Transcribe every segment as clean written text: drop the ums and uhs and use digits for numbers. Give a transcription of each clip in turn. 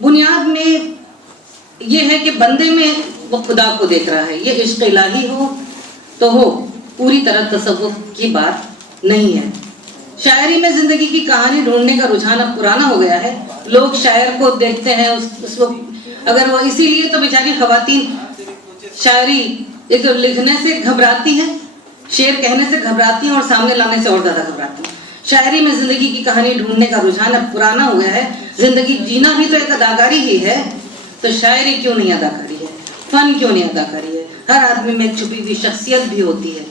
بنیاد میں یہ ہے کہ بندے میں وہ خدا کو دیکھ رہا ہے. یہ عشق الہی ہو تو ہو، پوری طرح تصوف کی بات نہیں ہے. شاعری میں زندگی کی کہانی ڈھونڈنے کا رجحان اب پرانا ہو گیا ہے. لوگ شاعر کو دیکھتے ہیں اس کو، اگر وہ اسی لیے تو بیچاری خواتین شاعری ایک تو لکھنے سے گھبراتی ہیں، شعر کہنے سے گھبراتی ہیں، اور سامنے لانے سے اور زیادہ گھبراتی ہیں. شاعری میں زندگی کی کہانی ڈھونڈنے کا رجحان اب پرانا ہو گیا ہے. زندگی جینا بھی تو ایک اداکاری ہی ہے، تو شاعری کیوں نہیں اداکاری ہے؟ فن کیوں نہیں اداکاری ہے؟ ہر آدمی میں ایک چھپی ہوئی شخصیت بھی ہوتی ہے.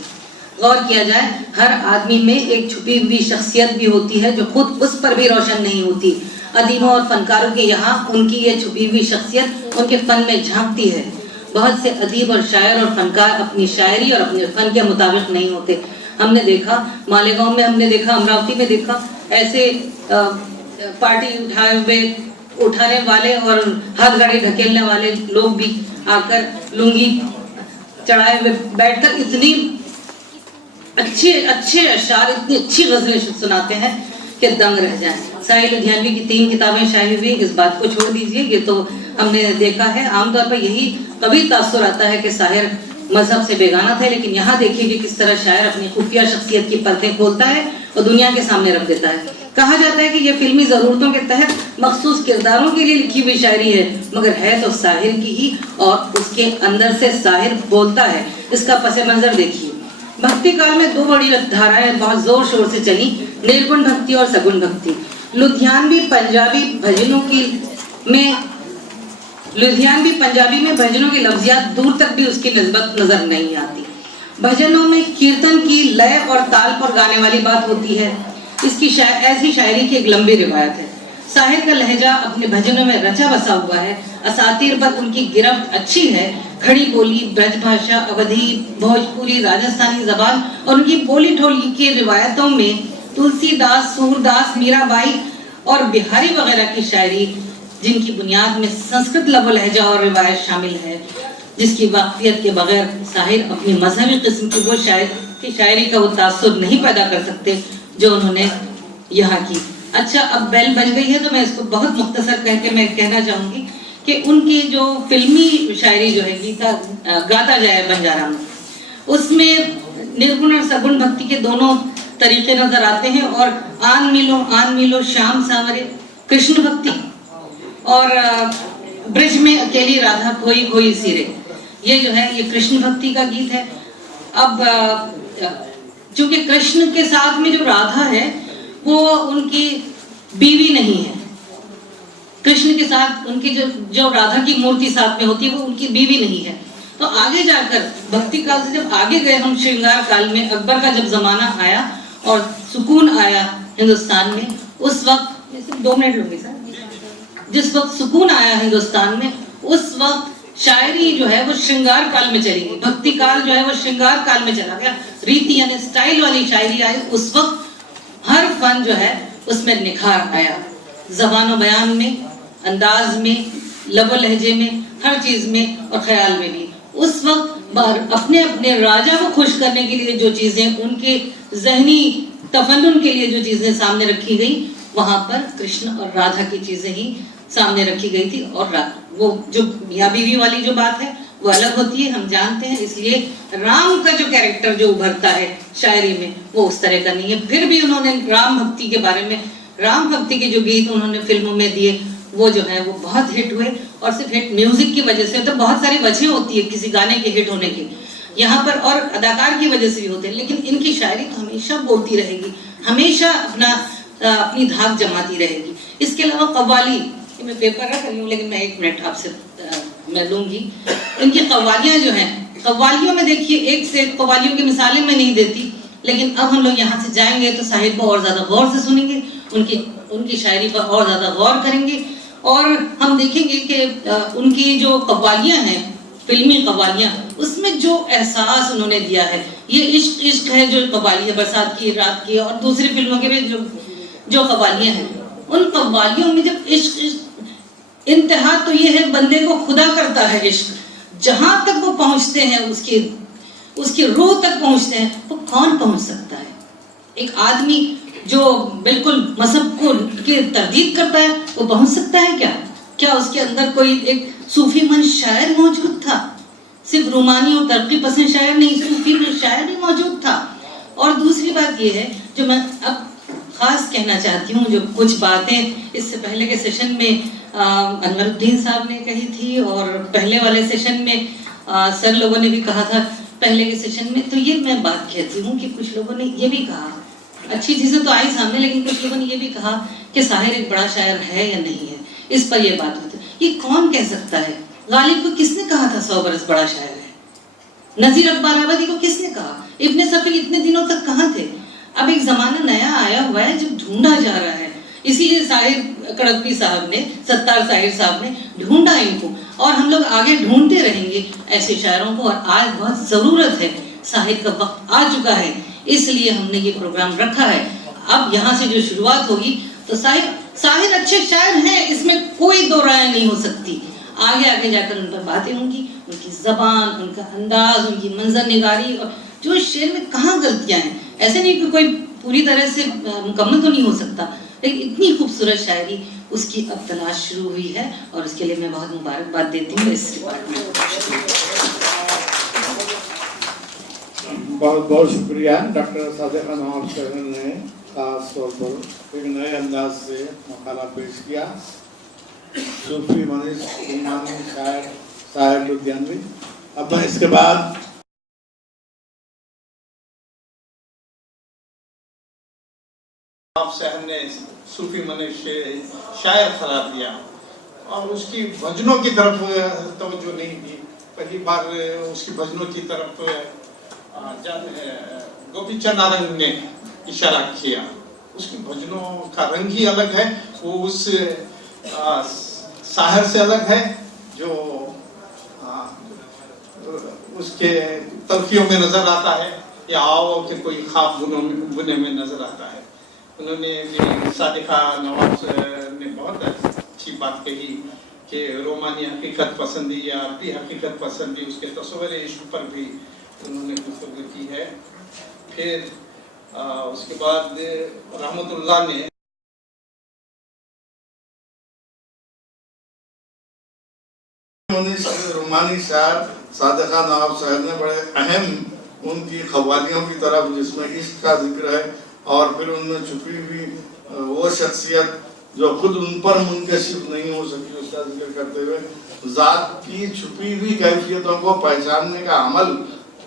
غور کیا جائے، ہر آدمی میں ایک چھپی ہوئی شخصیت بھی ہوتی ہے جو خود اس پر بھی روشن نہیں ہوتی. ادیبوں اور فنکاروں کے یہاں ان کی یہ چھپی ہوئی شخصیت ان کے فن میں جھانکتی ہے. بہت سے ادیب اور شاعر اور فنکار اپنی شاعری اور اپنے فن کے مطابق نہیں ہوتے. ہم نے دیکھا مالیگاؤں میں، ہم نے دیکھا امراوتی میں، دیکھا ایسے پارٹی اٹھانے والے اور ہاتھ گاڑی ڈھکیلنے والے لوگ بھی آ کر لنگی چڑھائے ہوئے بیٹھ کر اتنی اچھے اشعار، اتنی اچھی غزلیں سناتے ہیں کہ دنگ رہ جائیں. ساحل لدھیانوی کی 3 کتابیں شائع ہوئی، اس بات کو چھوڑ دیجئے، یہ تو ہم نے دیکھا ہے. عام طور پر یہی کبھی تاثر آتا ہے کہ شاعر مذہب سے بیگانہ تھے، لیکن یہاں دیکھیے کہ کس طرح شاعر اپنی خفیہ شخصیت کی پردیں کھولتا ہے اور دنیا کے سامنے رکھ دیتا ہے. کہا جاتا ہے کہ یہ فلمی ضرورتوں کے تحت مخصوص کرداروں کے لیے لکھی ہوئی شاعری ہے، مگر ہے تو ساحر کی ہی، اور اس کے اندر سے ساحر بولتا ہے. اس کا پس منظر دیکھیے. بھکتی کال میں 2 بڑی دھارائیں بہت زور شور سے چلی، نیرگن بھکتی اور سگن بھکتی. لدھیانوی پنجابی میں بھجنوں کی لفظیات دور تک بھی اس کی نسبت نظر نہیں آتی. بھجنوں میں کیرتن کی لے اور تال پر گانے والی بات ہوتی ہے. اس کی ایسی شاعری کی ایک لمبی روایت ہے. ساحر کا لہجہ اپنے بھجنوں میں رچا بسا ہوا ہے. اساطیر پر ان کی گرفت اچھی ہے. کھڑی بولی، برج بھاشا، اودھی، بھوجپوری، راجستھانی زبان اور ان کی بولی ٹھولی کی روایتوں میں تلسی داس، سور داس، میرا بائی اور بہاری وغیرہ کی شاعری، جن کی بنیاد میں سنسکرت لب و لہجہ اور روایت شامل ہے، جس کی واقفیت کے بغیر شاعر اپنی مذہبی قسم کی وہ شاعری کا وہ تاثر نہیں پیدا کر سکتے جو انہوں نے یہاں کی. اچھا، اب بیل بج گئی ہے تو میں اس کو بہت مختصر کہہ کے میں کہنا چاہوں گی کہ ان کی جو فلمی شاعری جو ہے گاتا جائے بنجارا میں، اس میں نرگن اور سگن بھکتی کے دونوں طریقے نظر آتے ہیں. اور آن میلو شام ساورے کرشن بھکتی، اور برج میں اکیلی رادھا کھوئی کھوئی سیرے، یہ جو ہے یہ کرشن بھکتی کا گیت ہے. اب چونکہ کرشن کے ساتھ میں جو رادھا ہے وہ ان کی بیوی نہیں ہے، کرشن کے ساتھ ان کی جو رادھا کی مورتی ساتھ میں ہوتی ہے وہ ان کی بیوی نہیں ہے. تو آگے جا کر بھکتی کال سے جب آگے گئے ہم شرنگار کال میں، اکبر کا جب زمانہ آیا اور سکون آیا ہندوستان میں، اس وقت 2 منٹ لوں گی سر، جس وقت سکون آیا ہندوستان میں، اس وقت شاعری جو ہے وہ شرنگار کال میں چلی گئی. بھکتی کال جو ہے وہ شرنگار کال میں چلا گیا. ریتی یعنی سٹائل والی شاعری آئی. اس وقت ہر فن جو ہے اس میں نکھار آیا، زبان و بیان میں، انداز میں، لب و لہجے میں، ہر چیز میں اور خیال میں بھی. اس وقت اپنے راجہ کو خوش کرنے کے لیے جو چیزیں ان کے ذہنی تفنن کے لیے جو چیزیں سامنے رکھی گئی، وہاں پر کرشن اور رادھا کی چیزیں ہی سامنے رکھی گئی تھی. اور وہ جو میاں بیوی والی جو بات ہے وہ الگ ہوتی ہے، ہم جانتے ہیں. اس لیے رام کا جو کیریکٹر جو ابھرتا ہے شاعری میں وہ اس طرح کا نہیں ہے. پھر بھی انہوں نے رام بھکتی کے بارے میں، رام بھکتی کے جو گیت انہوں نے فلموں میں دیے وہ جو ہے وہ بہت ہٹ ہوئے. اور صرف ہٹ میوزک کی وجہ سے، تو بہت ساری وجہیں ہوتی ہے کسی گانے کے ہٹ ہونے کی یہاں پر، اور اداکار کی وجہ سے بھی ہوتے ہیں، لیکن ان کی شاعری تو ہمیشہ بولتی رہے گی، ہمیشہ اپنی دھاک جماتی رہے گی. اس کے علاوہ قوالی، میں پیپر رکھ رہی ہوں لیکن میں 1 منٹ آپ سے میں لوں گی. ان کی قوالیاں جو ہیں، قوالیوں میں دیکھیے ایک سے ایک قوالیوں کی مثالیں میں نہیں دیتی، لیکن اب ہم لوگ یہاں سے جائیں گے تو صاحب کو اور زیادہ غور سے سنیں گے، ان کی شاعری پر اور زیادہ غور کریں گے، اور ہم دیکھیں گے کہ ان کی جو قوالیاں ہیں، فلمی قوالیاں، اس میں جو احساس انہوں نے دیا ہے، یہ عشق ہے جو قوالی ہے، برسات کی رات کی اور دوسری فلموں کے بھی جو قوالیاں ہیں، ان قوالیوں میں جب عشق انتہا تو یہ ہے بندے کو خدا کرتا ہے عشق. جہاں تک وہ پہنچتے ہیں، اس کی روح تک پہنچتے ہیں، وہ کون پہنچ سکتا ہے؟ ایک آدمی جو بالکل مذہب کو کی تردید کرتا ہے وہ پہنچ سکتا ہے کیا؟ کیا اس کے اندر کوئی ایک صوفی من شاعر موجود تھا؟ صرف رومانی اور ترقی پسند شاعر نہیں، صوفی من شاعر بھی موجود تھا. اور دوسری بات یہ ہے جو میں اب خاص کہنا چاہتی ہوں، جو کچھ باتیں اس سے پہلے کے سیشن میں انور الدین صاحب نے کہی تھی اور پہلے والے سیشن میں سر لوگوں نے بھی کہا تھا پہلے کے سیشن میں، تو یہ میں بات کہتی ہوں کہ کچھ لوگوں نے یہ بھی کہا، اچھی چیزیں تو آئی سامنے، لیکن کچھ لوگوں نے یہ بھی کہا کہ ساحر ایک بڑا شاعر ہے یا نہیں ہے. اس پر یہ بات ہوتی ہے. یہ کون کہہ سکتا ہے؟ غالب کو کس نے کہا تھا 100 برس بڑا شاعر ہے؟ نذیر اقبال آبادی کو کس نے کہا؟ ابن صفی اتنے دنوں تک کہاں تھے؟ اب ایک زمانہ نیا آیا ہوا ہے جب ڈھونڈا جا رہا ہے. اسی لیے ساحر کڑپی صاحب نے، ستار ساحر صاحب نے ڈھونڈا ان کو، اور ہم لوگ آگے ڈھونڈتے رہیں گے ایسے شاعروں کو. اور آج بہت ضرورت ہے، ساحر کا وقت آ چکا ہے، اس لیے ہم نے یہ پروگرام رکھا ہے. اب یہاں سے جو شروعات ہوگی تو ساحر اچھے شاعر ہیں، اس میں کوئی دو رائے نہیں ہو سکتی. آگے آگے جا کر ان پر باتیں ہوں گی، ان کی زبان، ان کا انداز، ان کی منظر نگاری، اور جو شعر میں کہاں غلطیاں ہیں. ایسے نہیں کہ کوئی پوری طرح سے مکمل تو نہیں ہو سکتا، لیکن اتنی خوبصورت شاعری اس کی اب تلاش شروع ہوئی ہے، اور اس کے لیے میں بہت مبارکباد دیتی ہوں اس ڈپارٹمنٹ. بہت بہت شکریہ. ڈاکٹر صادقہ نواب صاحب نے خاص طور پر ایک نئے انداز سے مقالہ پیش کیا. صوفی منیش رومانی شاعر ساحر لدھیانوی. اب میں اس کے بعد نواب صاحب نے صوفی منیش شاعر قرار دیا اور اس کی بھجنوں کی طرف توجہ نہیں دی. پہلی بار اس کی بھجنوں کی طرف گوپی چند نارنگ نے اشارہ کیا. اس کی بھجنوں کا رنگ ہی الگ ہے، وہ اس ساحر سے الگ ہے جو اس کے تلخیوں میں نظر آتا ہے یا آؤ کہ کوئی خواب بنے میں نظر آتا ہے. انہوں نے صادقہ نواب نے بہت اچھی بات کہی کہ رومانی حقیقت پسندی یا عربی حقیقت پسندی، اس کے تصور عشق پر بھی انہوں نے گفتگو کی ہے. پھر اس کے بعد رحمت اللہ نے رومانی شاعر صادقہ نواب صاحب نے بڑے اہم ان کی قوالیوں کی طرف جس میں عشق کا ذکر ہے، اور پھر ان میں چھپی ہوئی وہ شخصیت جو خود ان پر منکشف نہیں ہو سکی، اس کا ذکر کرتے ہوئے ذات کی چھپی ہوئی کیفیتوں کو پہچاننے کا عمل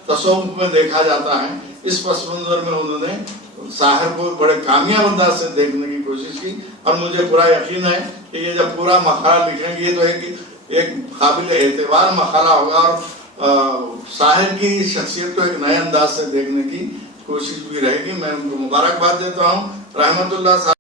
تصوف میں دیکھا جاتا ہے. اس پس منظر میں انہوں نے ساحر کو بڑے کامیاب انداز سے دیکھنے کی کوشش کی، اور مجھے پورا یقین ہے کہ یہ جب پورا مقالہ لکھیں گے تو ایک قابل اعتبار مقالہ ہوگا، اور ساحر کی شخصیت کو ایک نئے انداز سے دیکھنے کی کوشش بھی رہے گی. میں ان کو مبارکباد دیتا ہوں. رحمت اللہ صاحب